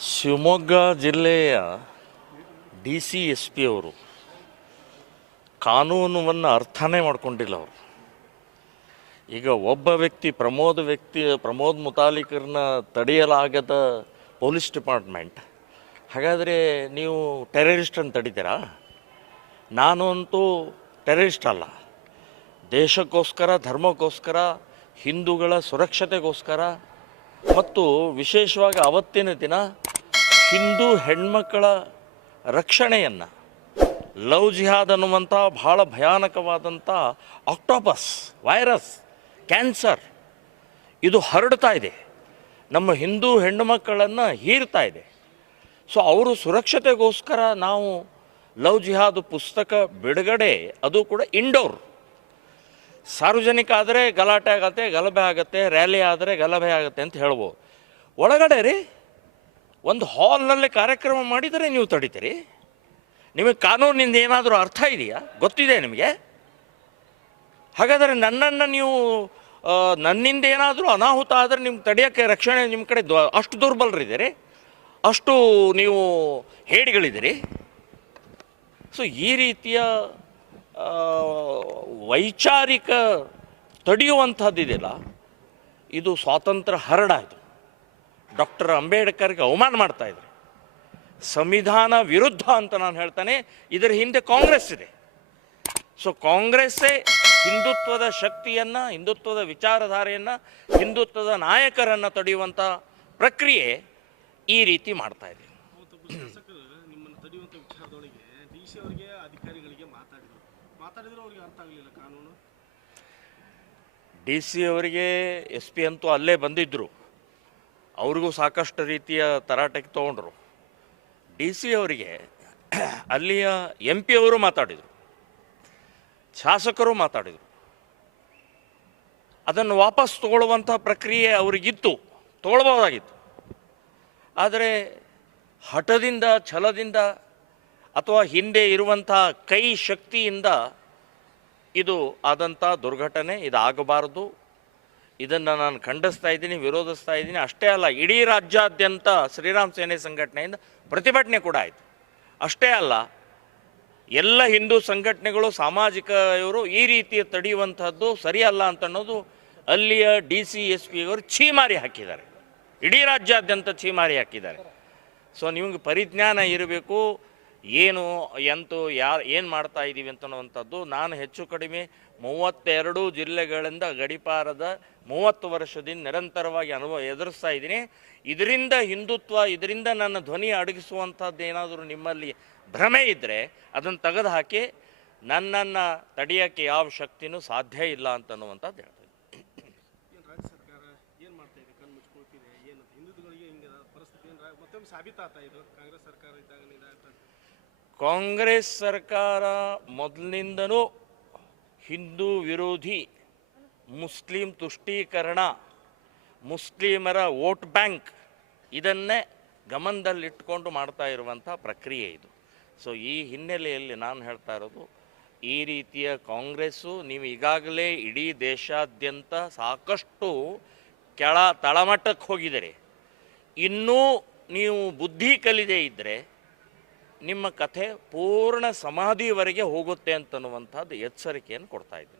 ಶಿವಮೊಗ್ಗ ಜಿಲ್ಲೆಯ D C, S P ಅವರು ಕಾನೂನನ್ನು ಅರ್ಥನೇ ಮಾಡ್ಕೊಂಡಿಲ್ಲ ಅವರು. ಈಗ ಒಬ್ಬ ವ್ಯಕ್ತಿ, ಪ್ರಮೋದ್ ವ್ಯಕ್ತಿ, ಪ್ರಮೋದ್ ಮುತಾಲಿಕರನ್ನ ತಡೆಯಲಾಗದ ಪೊಲೀಸ್ ಡಿಪಾರ್ಟ್ಮೆಂಟ್. ಹಾಗಾದರೆ ನೀವು ಟೆರರಿಸ್ಟನ್ನು ತಡಿತೀರಾ? ನಾನು ಅಂತೂ ಟೆರರಿಸ್ಟ್ ಅಲ್ಲ. ದೇಶಕ್ಕೋಸ್ಕರ, ಧರ್ಮಕ್ಕೋಸ್ಕರ, ಹಿಂದೂಗಳ ಸುರಕ್ಷತೆಗೋಸ್ಕರ ಮತ್ತು ವಿಶೇಷವಾಗಿ ಅವತ್ತಿನ ದಿನ ಹಿಂದೂ ಹೆಣ್ಮಕ್ಕಳ ರಕ್ಷಣೆಯನ್ನು, ಲವ್ ಜಿಹಾದ್ ಅನ್ನುವಂಥ ಭಾಳ ಭಯಾನಕವಾದಂಥ ಆಕ್ಟೋಪಸ್, ವೈರಸ್, ಕ್ಯಾನ್ಸರ್ ಇದು ಹರಡ್ತಾ ಇದೆ. ನಮ್ಮ ಹಿಂದೂ ಹೆಣ್ಣು ಮಕ್ಕಳನ್ನು ಹೀರ್ತಾ ಇದೆ. ಸೊ ಅವರು ಸುರಕ್ಷತೆಗೋಸ್ಕರ ನಾವು ಲವ್ ಜಿಹಾದ್ ಪುಸ್ತಕ ಬಿಡುಗಡೆ, ಅದು ಕೂಡ ಇಂಡೋರ್. ಸಾರ್ವಜನಿಕ ಆದರೆ ಗಲಾಟೆ ಆಗತ್ತೆ, ಗಲಭೆ ಆಗತ್ತೆ ರ್ಯಾಲಿ ಆದರೆ ಗಲಭೆ ಆಗತ್ತೆ ಅಂತ ಹೇಳ್ಬೋದು ಒಳಗಡೆ ರೀ, ಒಂದು ಹಾಲ್ನಲ್ಲಿ ಕಾರ್ಯಕ್ರಮ ಮಾಡಿದರೆ ನೀವು ತಡಿತೀರಿ. ನಿಮಗೆ ಕಾನೂನಿಂದ ಏನಾದರೂ ಅರ್ಥ ಇದೆಯಾ? ಗೊತ್ತಿದೆ ನಿಮಗೆ? ಹಾಗಾದರೆ ನನ್ನನ್ನು ನೀವು ನನ್ನಿಂದ ಏನಾದರೂ ಅನಾಹುತ ಆದರೆ ನಿಮ್ಗೆ ತಡೆಯೋಕ್ಕೆ ರಕ್ಷಣೆ ನಿಮ್ಮ ಕಡೆ ದ್ವ- ಅಷ್ಟು ದುರ್ಬಲರಿದ್ದೀರಿ ಅಷ್ಟು ನೀವು ಹೇಡಿಗಳಿದ್ದೀರಿ. ಸೊ ಈ ರೀತಿಯ ವೈಚಾರಿಕ ತಡೆಯುವಂಥದ್ದಿದೆಯಲ್ಲ ಇದು ಸ್ವಾತಂತ್ರ್ಯ ಹರಡ ಇದು. ಡಾಕ್ಟರ್ ಅಂಬೇಡ್ಕರ್ಗೆ ಅವಮಾನ ಮಾಡ್ತಾ ಇದ್ದಾರೆ ಸಂವಿಧಾನ ವಿರುದ್ಧ ಅಂತ ನಾನು ಹೇಳ್ತಾನೆ, ಇದರ ಹಿಂದೆ ಕಾಂಗ್ರೆಸ್ ಇದೆ. ಸೊ ಕಾಂಗ್ರೆಸ್ಸೇ ಹಿಂದುತ್ವದ ಶಕ್ತಿಯನ್ನು, ಹಿಂದುತ್ವದ ವಿಚಾರಧಾರೆಯನ್ನು, ಹಿಂದುತ್ವದ ನಾಯಕರನ್ನು ತಡೆಯುವಂಥ ಪ್ರಕ್ರಿಯೆ ಈ ರೀತಿ ಮಾಡ್ತಾ ಇದೆ. ಡಿ ಸಿ ಅವರಿಗೆ, ಎಸ್ ಪಿ ಅಂತೂ ಅಲ್ಲೇ ಬಂದಿದ್ದರು ಅವ್ರಿಗೂ ಸಾಕಷ್ಟು ರೀತಿಯ ತರಾಟೆಗೆ ತೊಗೊಂಡ್ರು. ಡಿ ಸಿ ಅವರಿಗೆ ಅಲ್ಲಿಯ ಎಂ ಪಿ ಅವರು ಮಾತಾಡಿದರು. ಶಾಸಕರು ಮಾತಾಡಿದರು. ಅದನ್ನು ವಾಪಸ್ ತಗೊಳ್ಳುವಂಥ ಪ್ರಕ್ರಿಯೆ ಅವರಿಗಿತ್ತು. ತಗೊಳ್ಬೋದಾಗಿತ್ತು ಆದರೆ ಹಠದಿಂದ, ಛಲದಿಂದ ಅಥವಾ ಹಿಂದೆ ಇರುವಂಥ ಕೈ ಶಕ್ತಿಯಿಂದ ಇದು ಆದಂಥ ದುರ್ಘಟನೆ ಇದಾಗಬಾರದು. ಇದನ್ನು ನಾನು ಖಂಡಿಸ್ತಾ ಇದ್ದೀನಿ, ವಿರೋಧಿಸ್ತಾ ಇದ್ದೀನಿ. ಅಷ್ಟೇ ಅಲ್ಲ, ಇಡೀ ರಾಜ್ಯಾದ್ಯಂತ ಶ್ರೀರಾಮ್ ಸೇನೆ ಸಂಘಟನೆಯಿಂದ ಪ್ರತಿಭಟನೆ ಕೂಡ ಆಯಿತು. ಅಷ್ಟೇ ಅಲ್ಲ, ಎಲ್ಲ ಹಿಂದೂ ಸಂಘಟನೆಗಳು ಸಾಮಾಜಿಕ ಇವರು ಈ ರೀತಿ ತಡೆಯುವಂಥದ್ದು ಸರಿಯಲ್ಲ ಅಂತ ಅನ್ನೋದು ಅಲ್ಲಿಯ ಡಿ ಸಿ, ಎಸ್ ಪಿ ಅವರು ಛೀಮಾರಿ ಹಾಕಿದ್ದಾರೆ. ಇಡೀ ರಾಜ್ಯಾದ್ಯಂತ ಛೀಮಾರಿ ಹಾಕಿದ್ದಾರೆ. ಸೊ, ನಿಮಗೆ ಪರಿಜ್ಞಾನ ಇರಬೇಕು ಏನು ಎಂತು ಯಾರು ಏನು ಮಾಡ್ತಾ ಇದ್ದೀವಿ ಅಂತನ್ನುವಂಥದ್ದು ನಾನು ಹೆಚ್ಚು ಕಡಿಮೆ ಮೂವತ್ತೆರಡು ಜಿಲ್ಲೆಗಳಿಂದ ಗಡಿಪಾರದ ಮೂವತ್ತು ವರ್ಷದಿಂದ ನಿರಂತರವಾಗಿ ಅನುಭವ ಎದುರಿಸ್ತಾ ಇದ್ದೀನಿ. ಇದರಿಂದ ಹಿಂದುತ್ವ, ಇದರಿಂದ ನನ್ನ ಧ್ವನಿ ಅಡಗಿಸುವಂಥದ್ದು ಏನಾದರೂ ನಿಮ್ಮಲ್ಲಿ ಭ್ರಮೆ ಇದ್ದರೆ ಅದನ್ನು ತೆಗೆದು ಹಾಕಿ ನನ್ನನ್ನು ತಡೆಯೋಕ್ಕೆ ಯಾವ ಶಕ್ತಿನೂ ಸಾಧ್ಯ ಇಲ್ಲ ಅಂತನ್ನುವಂಥದ್ದು ಹೇಳ್ತೀನಿ. ಸಾಬೀತಾತ ಇದು? ಕಾಂಗ್ರೆಸ್ ಸರ್ಕಾರ ಇದ್ದಾಗ ಕಾಂಗ್ರೆಸ್ ಸರ್ಕಾರ ಮೊದಲಿನಿಂದನೂ ಹಿಂದೂ ವಿರೋಧಿ, ಮುಸ್ಲಿಂ ತುಷ್ಟೀಕರಣ, ಮುಸ್ಲಿಮರ ವೋಟ್ ಬ್ಯಾಂಕ್ ಇದನ್ನೇ ಗಮನದಲ್ಲಿಟ್ಕೊಂಡು ಮಾಡ್ತಾ ಇರುವಂಥ ಪ್ರಕ್ರಿಯೆ ಇದು. ಸೊ ಈ ಹಿನ್ನೆಲೆಯಲ್ಲಿ ನಾನು ಹೇಳ್ತಾ ಇರೋದು, ಈ ರೀತಿಯ ಕಾಂಗ್ರೆಸ್ಸು ನೀವು ಈಗಾಗಲೇ ಇಡೀ ದೇಶಾದ್ಯಂತ ಸಾಕಷ್ಟು ಕೆಳ ತಳಮಟ್ಟಕ್ಕೆ ಹೋಗಿದ್ದೀರಿ. ಇನ್ನೂ ನೀವು ಬುದ್ಧಿ ಕಲಿದೇ ಇದ್ದರೆ ನಿಮ್ಮ ಕಥೆ ಪೂರ್ಣ ಸಮಾಧಿವರೆಗೆ ಹೋಗುತ್ತೆ ಅಂತನ್ನುವಂಥದ್ದು ಎಚ್ಚರಿಕೆಯನ್ನು ಕೊಡ್ತಾ ಇದ್ದೀನಿ.